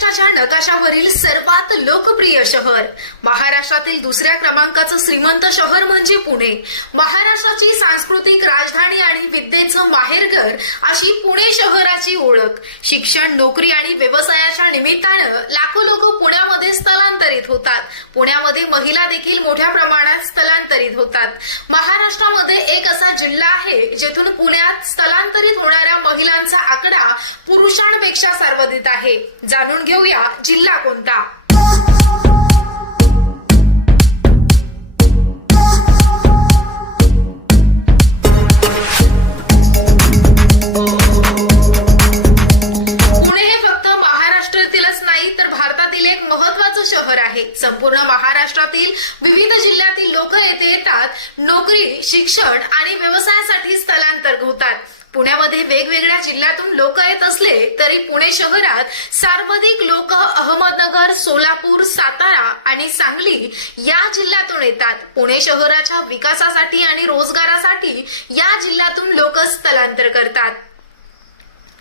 नकाशावरील सर्वात लोकप्रिय शहर. महाराष्ट्रातील दुसऱ्या क्रमांकाचं श्रीमंत शहर म्हणजे पुणे. महाराष्ट्राची सांस्कृतिक राजधानी आणि विद्येचं माहेरघर अशी पुणे शहराची ओळख. शिक्षण नोकरी आणि व्यवसायाच्या निमित्तानं लाखो लोक पुण्यामध्ये स्थलांतरित होतात. पुण्यामध्ये महिला देखील मोठ्या प्रमाणात स्थलांतरित होतात. महाराष्ट्रामध्ये एक असा जिल्हा आहे जेथून पुण्यात स्थलांतरित होणाऱ्या महिलांचा आकडा पुरुषांपेक्षा सर्वाधिक आहे. जाणून घेऊया जिल्हा कोणता? शहर आहे. संपूर्ण महाराष्ट्रातील विविध जिल्ह्यातील लोक येथे येतात. नोकरी शिक्षण आणि व्यवसायासाठी स्थलांतर होतात पुण्यामध्ये वेगवेगळ्या जिल्ह्यातून लोक येत असले तरी पुणे शहरात सर्वाधिक लोक अहमदनगर सोलापूर सातारा आणि सांगली या जिल्ह्यातून येतात. पुणे शहराच्या विकासासाठी आणि रोजगारासाठी या जिल्ह्यातून लोक स्थलांतर करतात.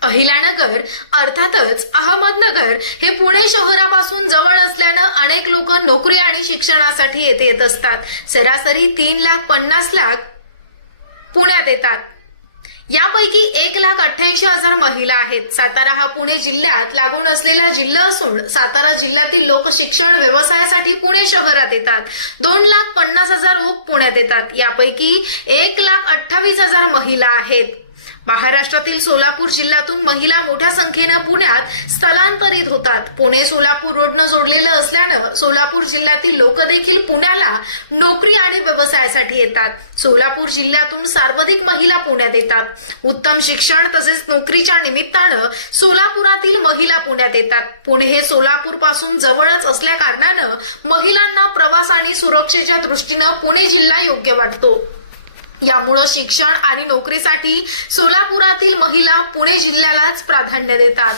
अहिलानगर अर्थातच अहमदनगर हे पुणे शहरापासून जवळ असल्यानं अनेक लोक नोकरी आणि शिक्षणासाठी येथे येत असतात. सरासरी तीन लाख पन्नास लाख पुण्यात येतात. यापैकी एक लाख अठ्ठ्याऐंशी हजार महिला आहेत. सातारा हा पुणे जिल्ह्यात लागून असलेला जिल्हा असून सातारा जिल्ह्यातील लोक शिक्षण व्यवसायासाठी पुणे शहरात येतात. दोन लाख पन्नास हजार लोक पुण्यात येतात. यापैकी एक लाख अठ्ठावीस हजार महिला आहेत. महाराष्ट्रातील सोलापूर जिल्ह्यातून महिला मोठ्या संख्येनं पुण्यात स्थलांतरित होतात. पुणे सोलापूर रोडनं जोडलेलं असल्यानं सोलापूर जिल्ह्यातील लोक देखील पुण्याला नोकरी आणि व्यवसायासाठी येतात. सोलापूर जिल्ह्यातून सर्वाधिक महिला पुण्यात येतात. उत्तम शिक्षण तसेच नोकरीच्या निमित्तानं सोलापुरातील महिला पुण्यात येतात. पुणे हे सोलापूरपासून जवळच असल्या कारणानं महिलांना प्रवास आणि सुरक्षेच्या दृष्टीनं पुणे जिल्हा योग्य वाटतो. यामुळं शिक्षण आणि नोकरीसाठी सोलापुरातील महिला पुणे जिल्ह्यालाच प्राधान्य देतात.